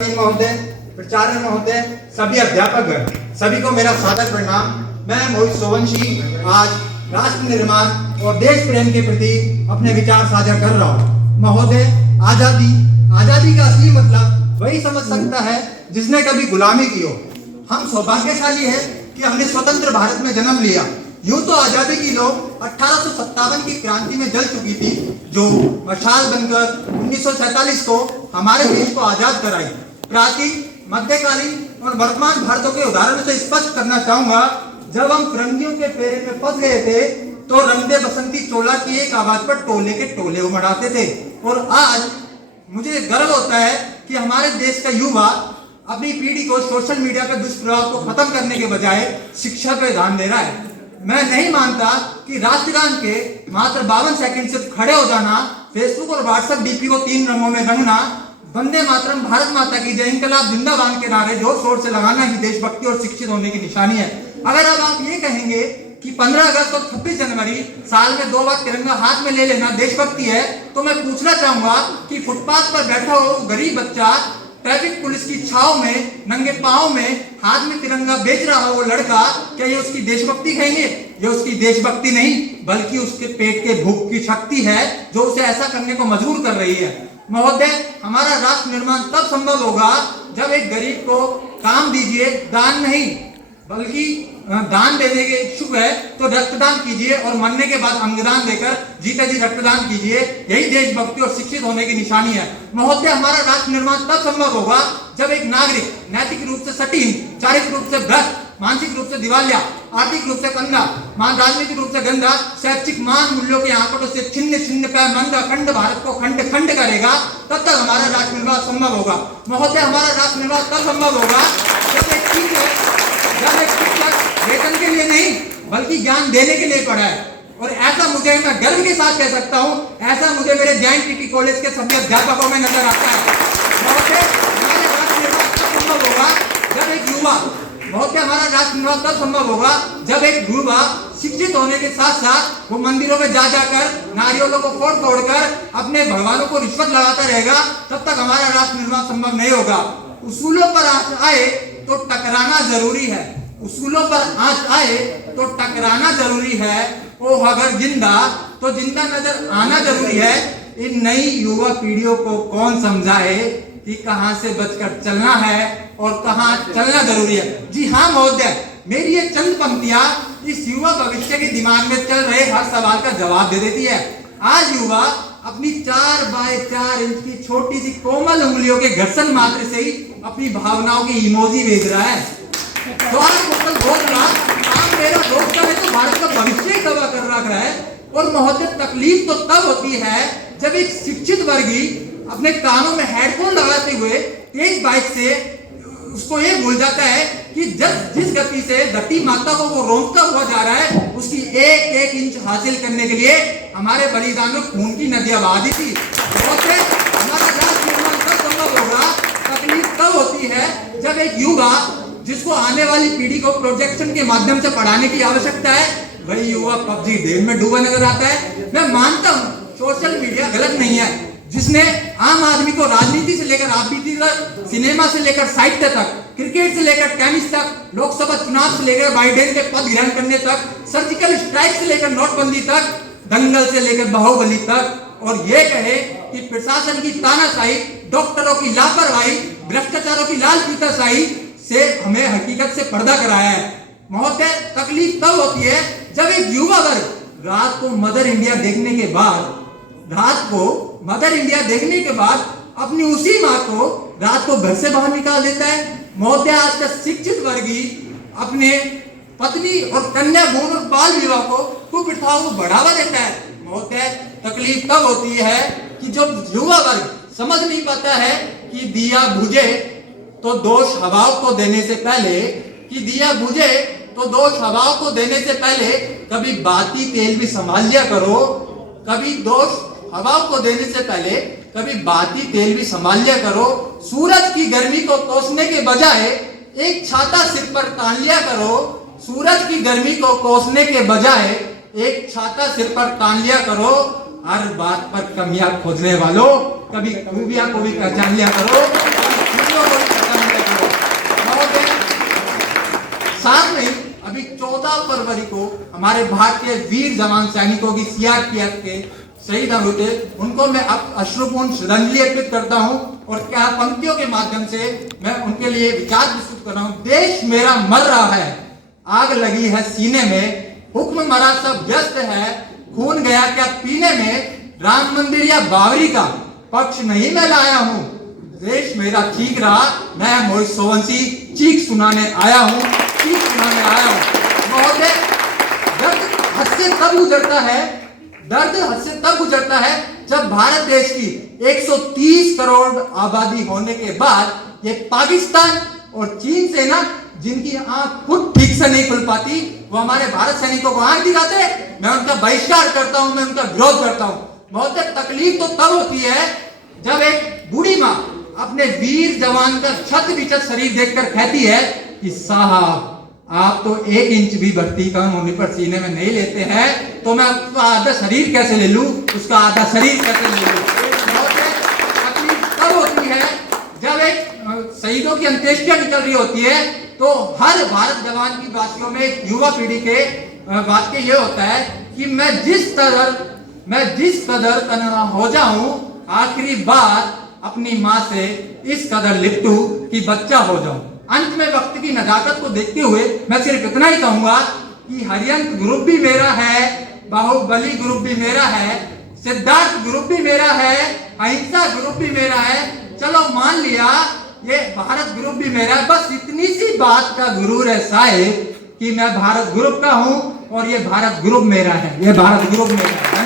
महोदय, प्राचार्य महोदय, सभी अध्यापक, सभी को मेरा सादर प्रणाम। मैं मोहित सोवंशी आज राष्ट्र निर्माण और देश प्रेम के प्रति अपने विचार साझा कर रहा हूँ। महोदय, आजादी का असली मतलब वही समझ सकता है जिसने कभी गुलामी की हो। हम सौभाग्यशाली हैं कि हमने स्वतंत्र भारत में जन्म लिया। यूं तो आजादी की लौ 1857 की क्रांति में जल चुकी थी, जो मशाल बनकर 1947 को हमारे देश को आजाद कराई। प्राचीन, मध्यकालीन और वर्तमान भारतों के उदाहरण से स्पष्ट करना चाहूंगा, जब हम फिरंगियों के फेरे में फंस गए थे तो रंगदे बसंती चोला की एक आवाज पर टोले के टोले उमड़ाते थे। और आज मुझे गर्व होता है कि हमारे देश का युवा अपनी पीढ़ी को सोशल मीडिया के दुष्प्रभाव को खत्म करने के बजाय शिक्षा पर ध्यान दे रहा है। मैं नहीं मानता कि राष्ट्रगान के मात्र 52 सेकंड से खड़े हो जाना, फेसबुक और व्हाट्सएप डीपी को 3 रंगों में रंगना, वंदे मातरम, भारत माता की जय, इंकलाब जिंदाबाद के नारे जोर शोर से लगाना ही देशभक्ति और शिक्षित होने की निशानी है। अगर अब आप ये कहेंगे कि 15 अगस्त और 26 जनवरी साल में 2 बार तिरंगा हाथ में ले लेना देशभक्ति है, तो मैं पूछना चाहूंगा कि फुटपाथ पर बैठा हो गरीब बच्चा, ट्रैफिक पुलिस की छाव में नंगे पांव में हाथ में तिरंगा बेच रहा हो वो लड़का, क्या ये उसकी देशभक्ति कहेंगे? ये उसकी देशभक्ति नहीं, बल्कि उसके पेट के भूख की शक्ति है जो उसे ऐसा करने को मजबूर कर रही है। महोदय, हमारा राष्ट्र निर्माण तब संभव होगा जब एक गरीब को काम दीजिए, दान नहीं, बल्कि दान देने के इच्छुक है तो रक्तदान कीजिए और मरने के बाद अंगदान देकर जीते जी रक्तदान कीजिए। यही देशभक्ति और शिक्षित होने की निशानी है। महोदय, हमारा राष्ट्र निर्माण तब संभव होगा जब एक नागरिक नैतिक रूप से सटीन, चारित्रिक रूप से भ्रष्ट, मानसिक रूप से दिवालिया, आर्थिक रूप से कंधा, राजनीतिक रूप से गंदा, शैक्षिक मान मूल्यों के आंकड़ों से छिन्न छिन्न कर मंद अखंड भारत को खंड खंड करेगा, तब तक हमारा राष्ट्र निर्माण संभव होगा। महोदय, हमारा राष्ट्र निर्माण तब संभव होगा जब एक शिक्षक वेतन के लिए नहीं बल्कि ज्ञान देने के लिए पढ़ा है। और ऐसा मुझे, मैं गर्व के साथ कह सकता हूँ, ऐसा मुझे मेरे जैन टीटी कॉलेज के सभी अध्यापकों में नजर आता है। महोदय, हमारा राष्ट्र निर्माण तब संभव होगा जब एक युवा, महोदय, हमारा राष्ट्र निर्माण तब संभव होगा जब एक युवा शिक्षित होने के साथ साथ वो मंदिरों में जा जाकर नारियों को फोड़ फोड़ कर अपने भगवानों को रिश्वत लगाता रहेगा, तब तक हमारा राष्ट्र निर्माण संभव नहीं होगा। उसूलों पर आंच आए तो टकराना जरूरी है, उसूलों पर आंच आए तो टकराना जरूरी है। ओ अगर जिंदा तो जिंदा नजर आना जरूरी है। इन नई युवा पीढ़ियों को कौन समझाए कि कहां से बचकर चलना है और कहां चलना जरूरी है। जी हाँ महोदय, मेरी ये चंद पंक्तियां इस युवा भविष्य के दिमाग में चल रहे हर सवाल का जवाब दे देती है। आज युवा अपनी 4 बाय 4 इंच की छोटी सी कोमल उंगलियों के घर्षण मात्र से ही अपनी भावनाओं की इमोजी भेज रहा है। तो भारत का भविष्य ही तबाह कर रखा है। और महोदय, तकलीफ तो तब होती है जब एक शिक्षित वर्गी अपने कानों में हेडफोन लगाते हुए तेज बाइक से उसको ये भूल जाता है कि जिस गति से धरती माता को वो रोंदता हुआ जा रहा है, उसकी एक एक इंच हासिल करने के लिए हमारे बलिदान में खून की नदियां बहा दी थी। हमारा राष्ट्र निर्माण तब संभव होगा, तकलीफ तब होती है जब एक युवा जिसको आने वाली पीढ़ी को प्रोजेक्शन के माध्यम से पढ़ाने की आवश्यकता है, वही युवा पबजी गेम में डूबा नजर आता है। मैं मानता हूँ सोशल मीडिया गलत नहीं है, जिसने आम आदमी को राजनीति से लेकर राजनीति तक, सिनेमा से लेकर साहित्य तक, क्रिकेट से लेकर टेनिस तक, लोकसभा चुनाव से लेकर बाइडेन के पद ग्रहण करने तक, सर्जिकल स्ट्राइक से लेकर नोटबंदी तक, दंगल से लेकर बाहुबली तक, और ये कहे कि प्रशासन की तानाशाही, डॉक्टरों की लापरवाही, भ्रष्टाचारों की लाल फीताशाही से हमें हकीकत से पर्दा कराया है। महोदय, तकलीफ तब होती है जब एक युवा वर्ग रात को मदर इंडिया देखने के बाद अपनी उसी माँ को रात को घर से बाहर निकाल देता है। महोदय, आज का शिक्षित वर्गी अपने पत्नी और कन्या भ्रूण और बाल विवाह को कुप्रथाओं को बढ़ावा देता है। महोदय, तकलीफ तब होती है कि जब युवा वर्ग समझ नहीं पाता है कि दिया बुझे तो दोष हवाओं को देने से पहले कभी बाती तेल भी संभाल लिया करो। सूरज की गर्मी को कोसने के बजाय एक छाता सिर पर तान लिया करो। हर बात पर कमियां खोजने वालों, कभी खूबियां को भी पहचान लिया करो। साथ में ही अभी 14 फरवरी को हमारे भारतीय वीर जवान सैनिकों की सीआरपीएफ के शहीद हुए थे, उनको मैं अब अश्रुपूर्ण श्रद्धांजलि अर्पित करता हूं और क्या पंक्तियों के माध्यम से मैं उनके लिए विचार प्रस्तुत कर रहा हूं। देश मेरा मर रहा है, आग लगी है सीने में, हुक्म मरा सब व्यस्त है, खून गया क्या पीने में, राम मंदिर या बावरी का पक्ष नहीं मैं लाया हूं, देश मेरा ठीक रहा, मैं मोहित सोवंशी चीख सुनाने आया हूं, चीख सुनाने आया हूं। महोदय, दर्द हद से तब गुजरता है, दर्द हद से तब गुजरता है जब भारत देश की 130 करोड़ आबादी होने के बाद ये पाकिस्तान और चीन से ना, जिनकी आंख खुद ठीक से नहीं खुल पाती, वो हमारे भारत सैनिकों को आंख दिखाते हैं। मैं उनका बहिष्कार करता हूं, मैं उनका विरोध करता हूं। बहुत तकलीफ तो तब होती है जब एक बूढ़ी माँ अपने वीर जवान का छत विचत शरीर देखकर कहती है कि साहब आप तो 1 इंच भी भर्ती कम होने पर सीने में नहीं लेते हैं, तो मैं उसका आधा शरीर कैसे ले लूं, उसका आधा शरीर कैसे ले लूं। तकलीफ तब होती है जब एक शहीदों की अंत्येष्टियां निकल रही होती है, तो हर भारत जवान की वासियों में युवा पीढ़ी के वाक्य ये होता है कि मैं जिस कदर तन्हा हो जाऊं, आखिरी बार अपनी माँ से इस कदर लिपटू कि बच्चा हो जाऊं। अंत में वक्त की नजाकत को देखते हुए मैं सिर्फ इतना ही कहूंगा कि हरियंत ग्रुप भी मेरा है, बाहुबली ग्रुप भी मेरा है, सिद्धार्थ ग्रुप भी मेरा है, अहिंसा ग्रुप भी मेरा है, चलो मान लिया ये भारत ग्रुप भी मेरा है। बस इतनी सी बात का गुरूर है साहिब कि मैं भारत ग्रुप का हूं और ये भारत ग्रुप मेरा है, ये भारत ग्रुप मेरा है।